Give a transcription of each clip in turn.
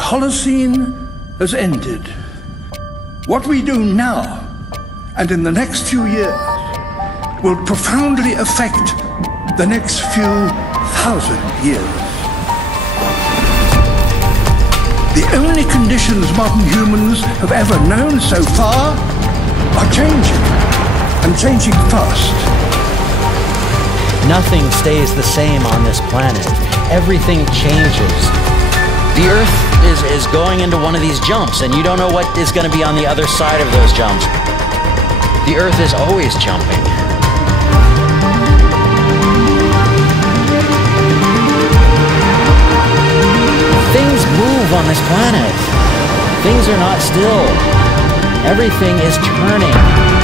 The Holocene has ended. What we do now, and in the next few years, will profoundly affect the next few thousand years. The only conditions modern humans have ever known so far are changing, and changing fast. Nothing stays the same on this planet. Everything changes. The Earth is going into one of these jumps, and you don't know what is going to be on the other side of those jumps. The Earth is always jumping. Things move on this planet. Things are not still. Everything is turning.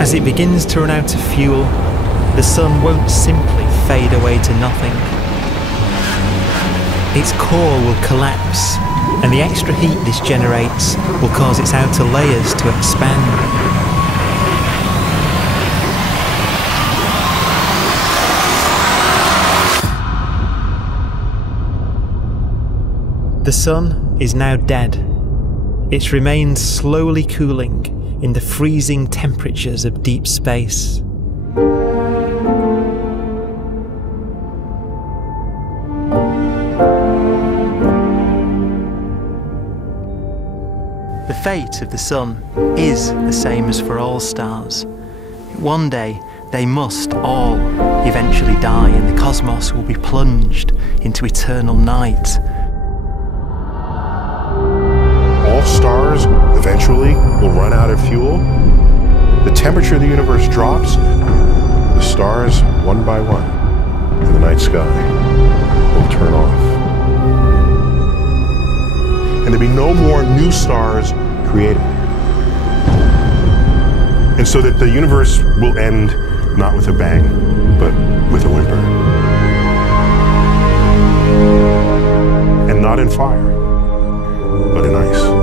As it begins to run out of fuel, the sun won't simply fade away to nothing. Its core will collapse, and the extra heat this generates will cause its outer layers to expand. The sun is now dead. Its remains slowly cooling in the freezing temperatures of deep space. The fate of the sun is the same as for all stars. One day they must all eventually die, and the cosmos will be plunged into eternal night. All stars eventually will run out of fuel. The temperature of the universe drops. The stars, one by one, in the night sky will turn off. And there'll be no more new stars created. And so that the universe will end not with a bang, but with a whimper. And not in fire, but in ice.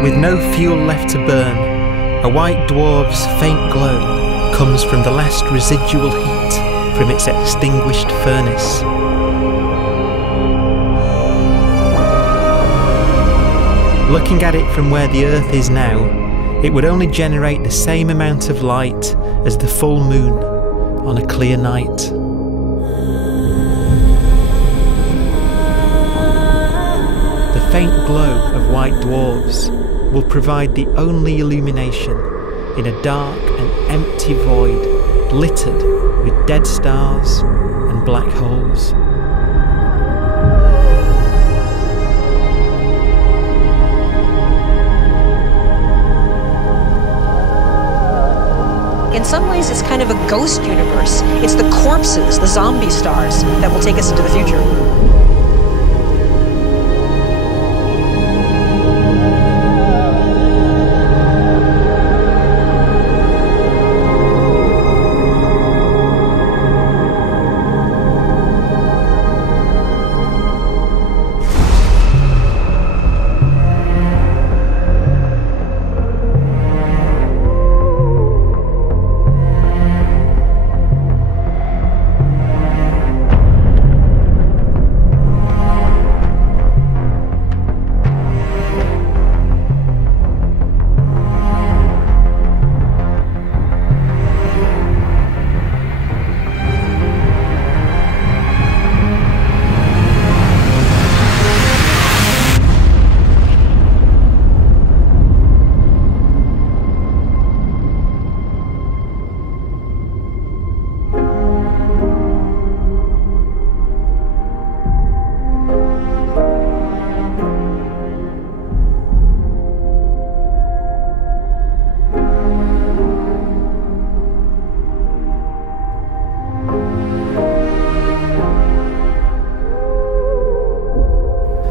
With no fuel left to burn, a white dwarf's faint glow comes from the last residual heat from its extinguished furnace. Looking at it from where the Earth is now, it would only generate the same amount of light as the full moon on a clear night. The faint glow of white dwarfs will provide the only illumination in a dark and empty void littered with dead stars and black holes. some ways, it's kind of a ghost universe. It's the corpses, the zombie stars, that will take us into the future.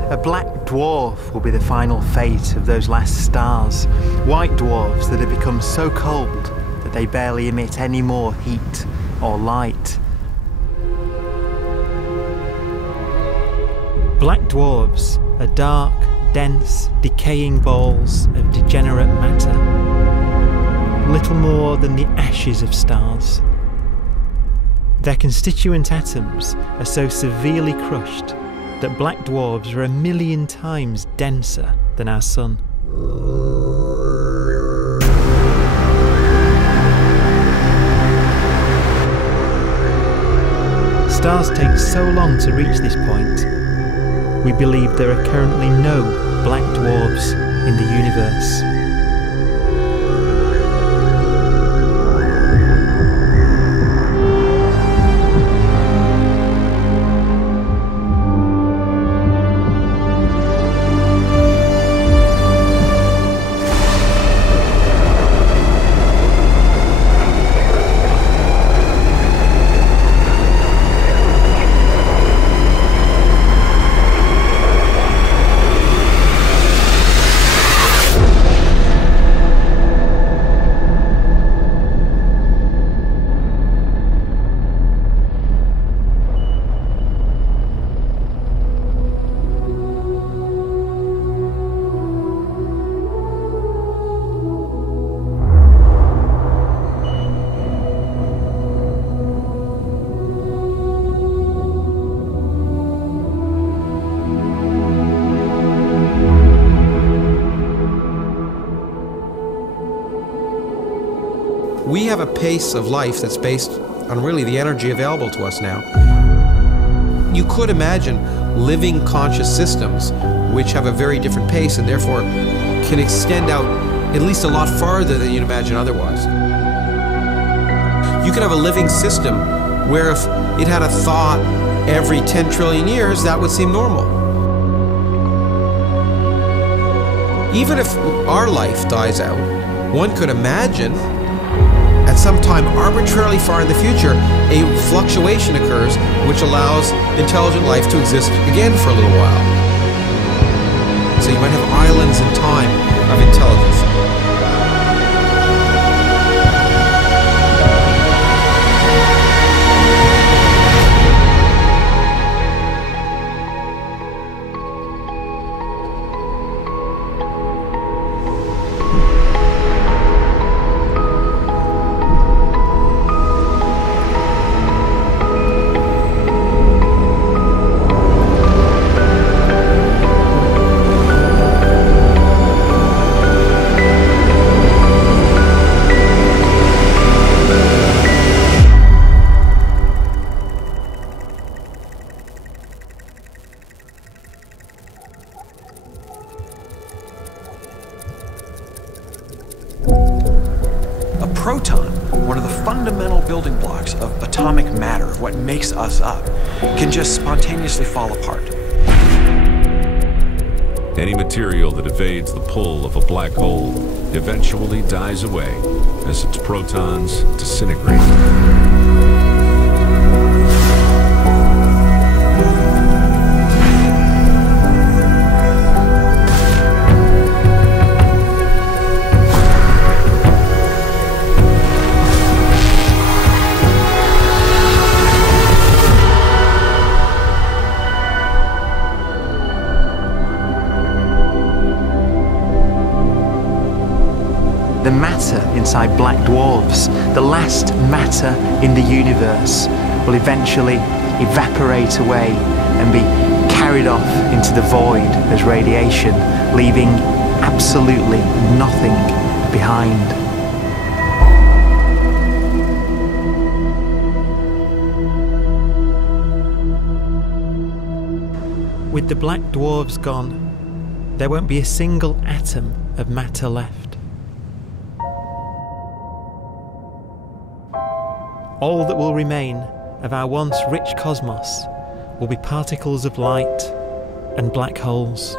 A black dwarf will be the final fate of those last stars. White dwarfs that have become so cold that they barely emit any more heat or light. Black dwarfs are dark, dense, decaying balls of degenerate matter, little more than the ashes of stars. Their constituent atoms are so severely crushed that black dwarfs are 1,000,000 times denser than our Sun. Stars take so long to reach this point, we believe there are currently no black dwarfs in the universe. We have a pace of life that's based on really the energy available to us now. You could imagine living conscious systems which have a very different pace and therefore can extend out at least a lot farther than you'd imagine otherwise. You could have a living system where if it had a thought every 10 trillion years, that would seem normal. Even if our life dies out, one could imagine at some time arbitrarily far in the future, a fluctuation occurs which allows intelligent life to exist again for a little while. So you might have islands in time of intelligence. proton, one of the fundamental building blocks of atomic matter, what makes us up, can just spontaneously fall apart. Any material that evades the pull of a black hole eventually dies away as its protons disintegrate. The matter inside black dwarfs, the last matter in the universe, will eventually evaporate away and be carried off into the void as radiation, leaving absolutely nothing behind. With the black dwarfs gone, there won't be a single atom of matter left. All that will remain of our once rich cosmos will be particles of light and black holes.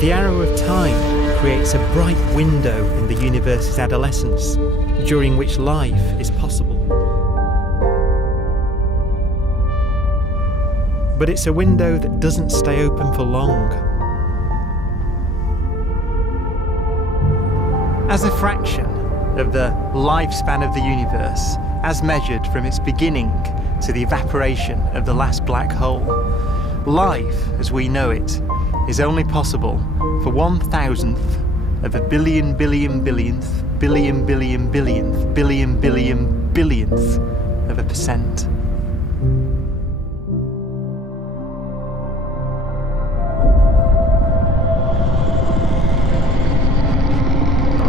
The arrow of time creates a bright window in the universe's adolescence, during which life is possible. But it's a window that doesn't stay open for long. As a fraction of the lifespan of the universe, as measured from its beginning to the evaporation of the last black hole, life, as we know it, is only possible for 1,000th of a billion billionth billion billionth billion billion billionth of a percent.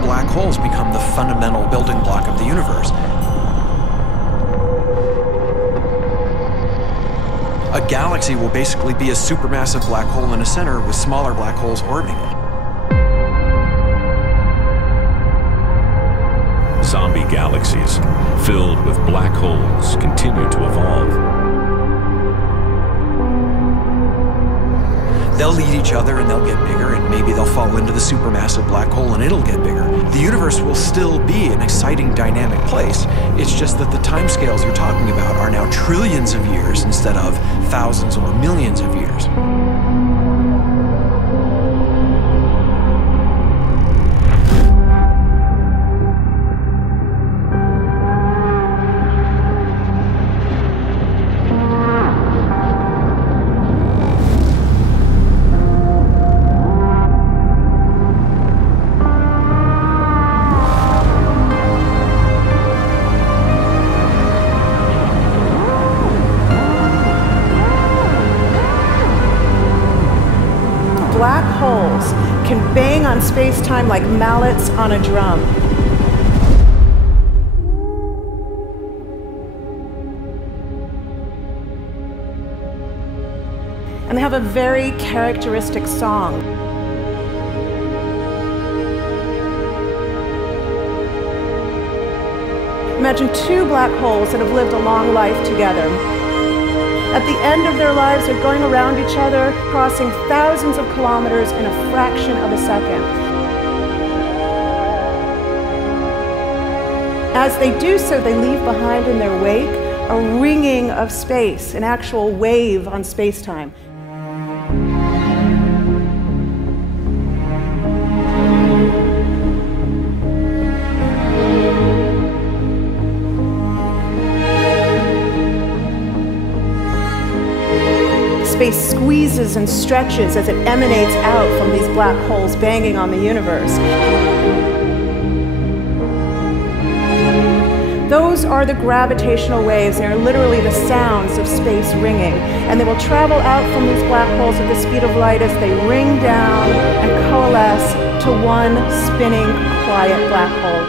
Black holes become the fundamental building block of the universe. A galaxy will basically be a supermassive black hole in a center with smaller black holes orbiting it. Zombie galaxies filled with black holes continue to evolve. They'll eat each other and they'll get bigger, and maybe they'll fall into the supermassive black hole and it'll get bigger. The universe will still be an exciting, dynamic place. It's just that the timescales you're talking about are now trillions of years instead of thousands or millions of years. Black holes can bang on space-time like mallets on a drum. And they have a very characteristic song. Imagine two black holes that have lived a long life together. At the end of their lives, they're going around each other, crossing thousands of kilometers in a fraction of a second. As they do so, they leave behind in their wake a ringing of space, an actual wave on space-time. squeezes and stretches as it emanates out from these black holes banging on the universe. Those are the gravitational waves. They are literally the sounds of space ringing. And they will travel out from these black holes at the speed of light as they ring down and coalesce to one spinning, quiet black hole.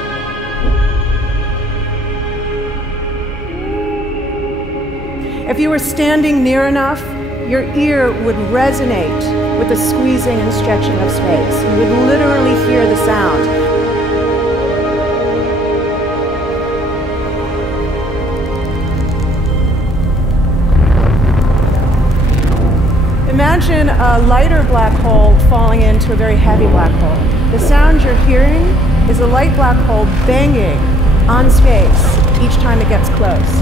If you were standing near enough, your ear would resonate with the squeezing and stretching of space. You would literally hear the sound. Imagine a lighter black hole falling into a very heavy black hole. The sound you're hearing is a light black hole banging on space each time it gets close.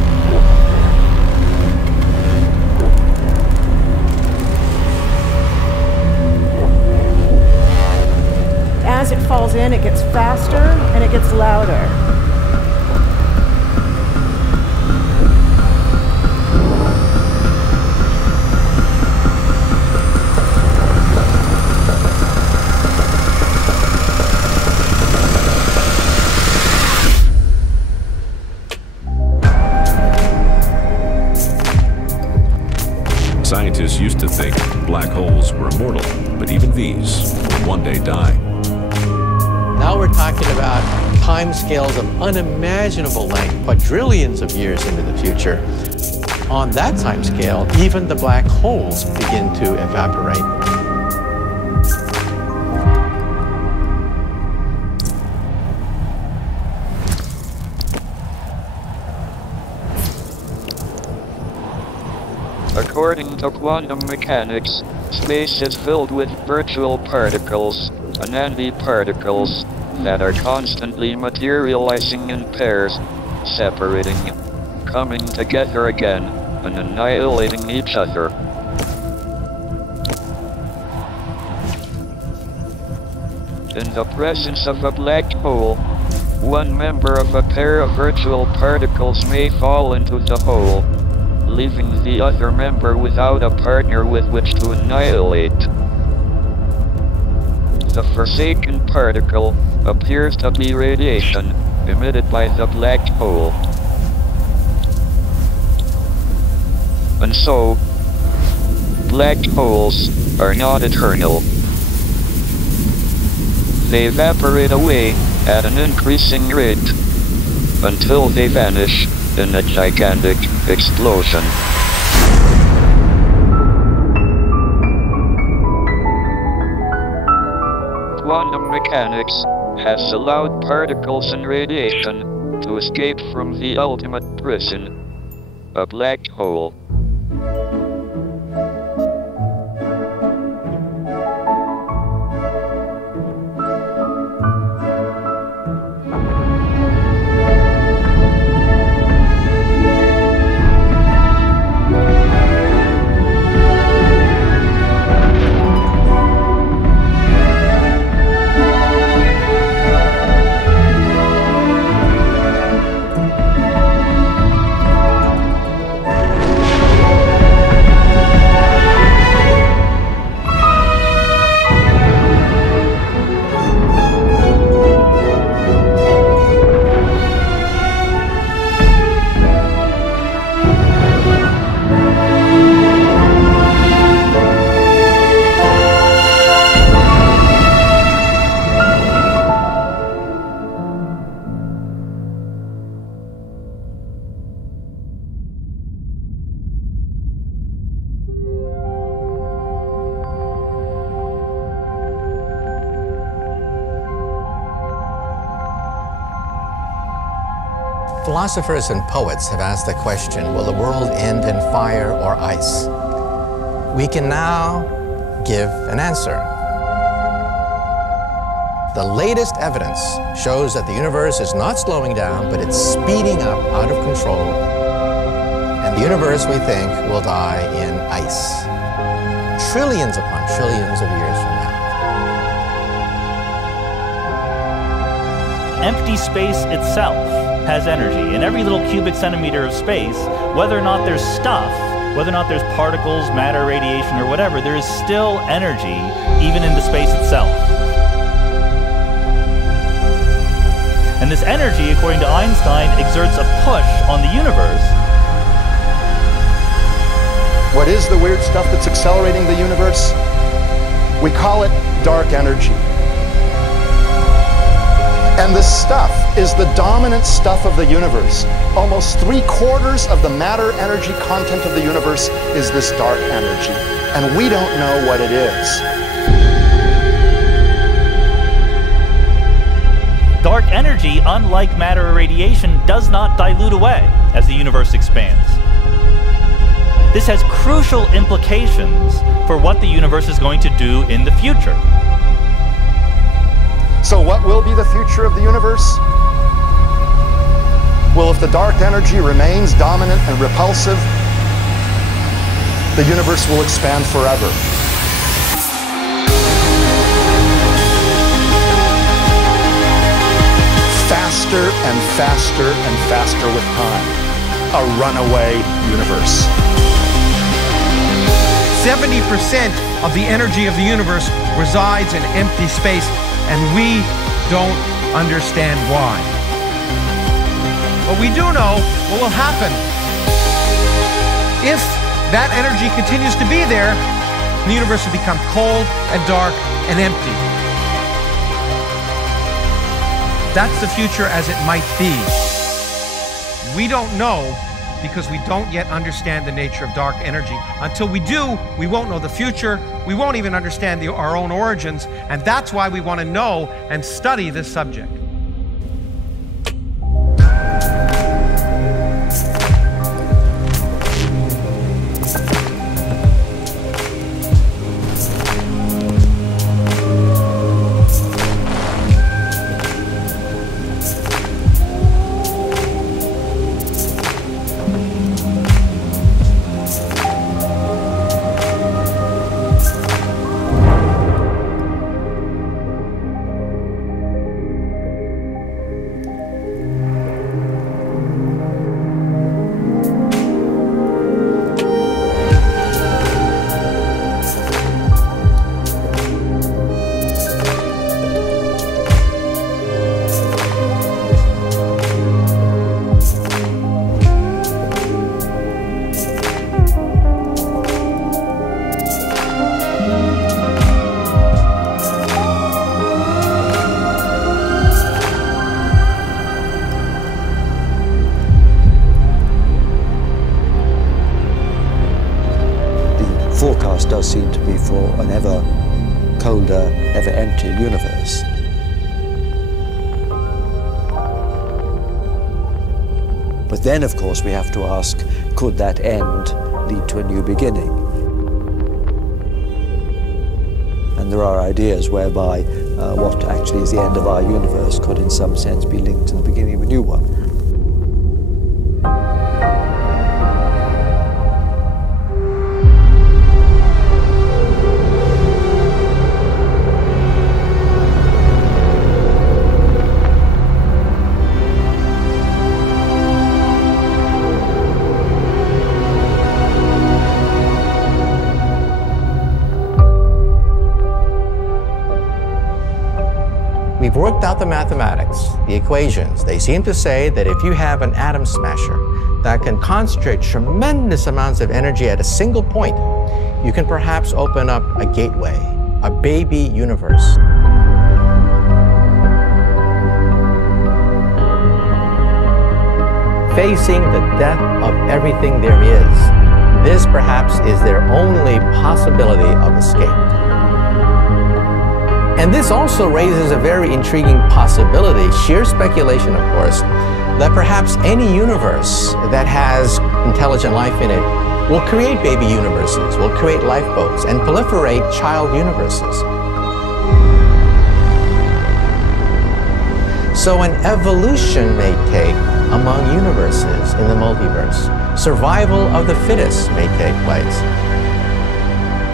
As it falls in, it gets faster and it gets louder. Scientists used to think black holes were immortal, but even these will one day die. Now we're talking about timescales of unimaginable length, quadrillions of years into the future. On that timescale, even the black holes begin to evaporate. According to quantum mechanics, space is filled with virtual particles and antiparticles that are constantly materializing in pairs, separating, coming together again, and annihilating each other. In the presence of a black hole, one member of a pair of virtual particles may fall into the hole, leaving the other member without a partner with which to annihilate. The forsaken particle appears to be radiation emitted by the black hole. And so, black holes are not eternal. They evaporate away at an increasing rate until they vanish in a gigantic explosion. Quantum mechanics has allowed particles and radiation to escape from the ultimate prison, a black hole. Philosophers and poets have asked the question, will the world end in fire or ice? We can now give an answer. The latest evidence shows that the universe is not slowing down, but it's speeding up out of control. And the universe, we think, will die in ice. Trillions upon trillions of years from now. Empty space itself has energy. In every little cubic centimeter of space, whether or not there's stuff whether or not there's particles, matter, radiation, or whatever, there is still energy even into space itself. And this energy, according to Einstein, exerts a push on the universe. What is the weird stuff that's accelerating the universe? We call it dark energy. And this stuff is the dominant stuff of the universe. Almost 3/4 of the matter-energy content of the universe is this dark energy. And we don't know what it is. Dark energy, unlike matter or radiation, does not dilute away as the universe expands. This has crucial implications for what the universe is going to do in the future. So what will be the future of the universe? Well, if the dark energy remains dominant and repulsive, the universe will expand forever. Faster and faster and faster with time. A runaway universe. 70% of the energy of the universe resides in empty space, and we don't understand why. But we do know what will happen. If that energy continues to be there, the universe will become cold and dark and empty. That's the future as it might be. We don't know because we don't yet understand the nature of dark energy. Until we do, we won't know the future. We won't even understand our own origins, and that's why we want to know and study this subject. Forecast does seem to be for an ever colder, ever emptier universe. But then, of course, we have to ask, could that end lead to a new beginning? And there are ideas whereby what actually is the end of our universe could in some sense be linked to the beginning of a new one. We've worked out the mathematics, the equations. They seem to say that if you have an atom smasher that can concentrate tremendous amounts of energy at a single point, you can perhaps open up a gateway, a baby universe. Facing the death of everything there is, this perhaps is their only possibility of escape. And this also raises a very intriguing possibility, sheer speculation of course, that perhaps any universe that has intelligent life in it will create baby universes, will create lifeboats, and proliferate child universes. So an evolution may take among universes in the multiverse. Survival of the fittest may take place.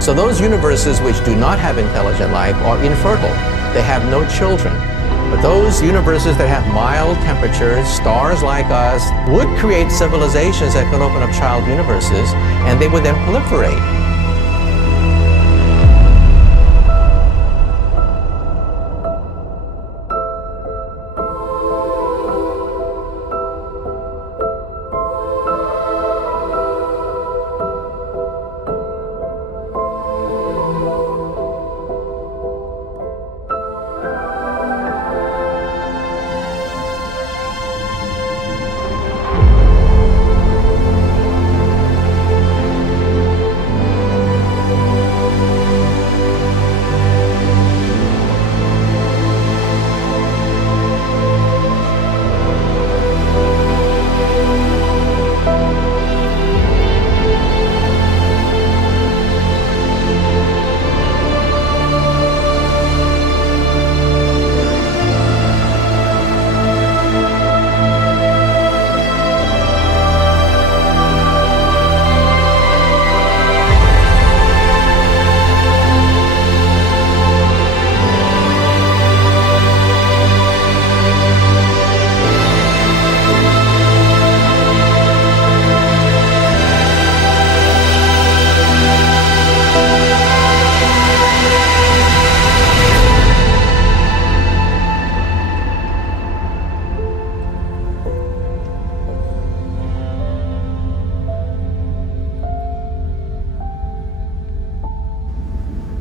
So those universes which do not have intelligent life are infertile. They have no children. But those universes that have mild temperatures, stars like us, would create civilizations that could open up child universes, and they would then proliferate.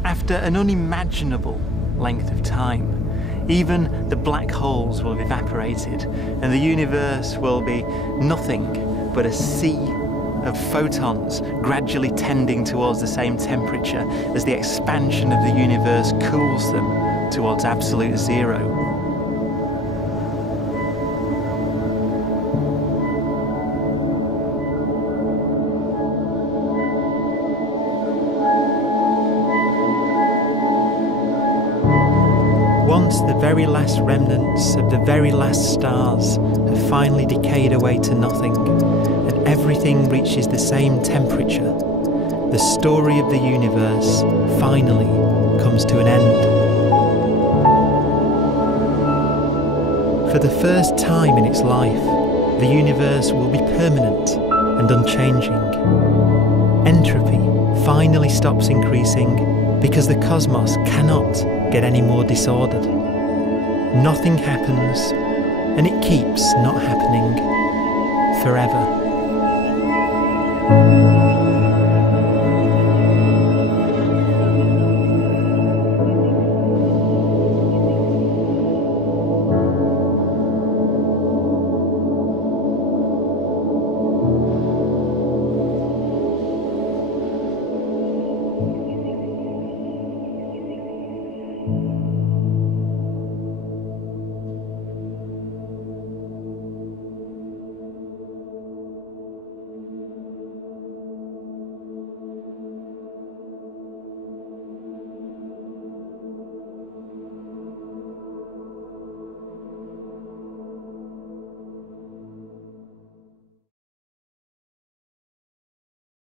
After an unimaginable length of time, even the black holes will have evaporated and the universe will be nothing but a sea of photons gradually tending towards the same temperature as the expansion of the universe cools them towards absolute zero. Once the very last remnants of the very last stars have finally decayed away to nothing, and everything reaches the same temperature, the story of the universe finally comes to an end. For the first time in its life, the universe will be permanent and unchanging. Entropy finally stops increasing because the cosmos cannot get any more disordered. Nothing happens, and it keeps not happening forever.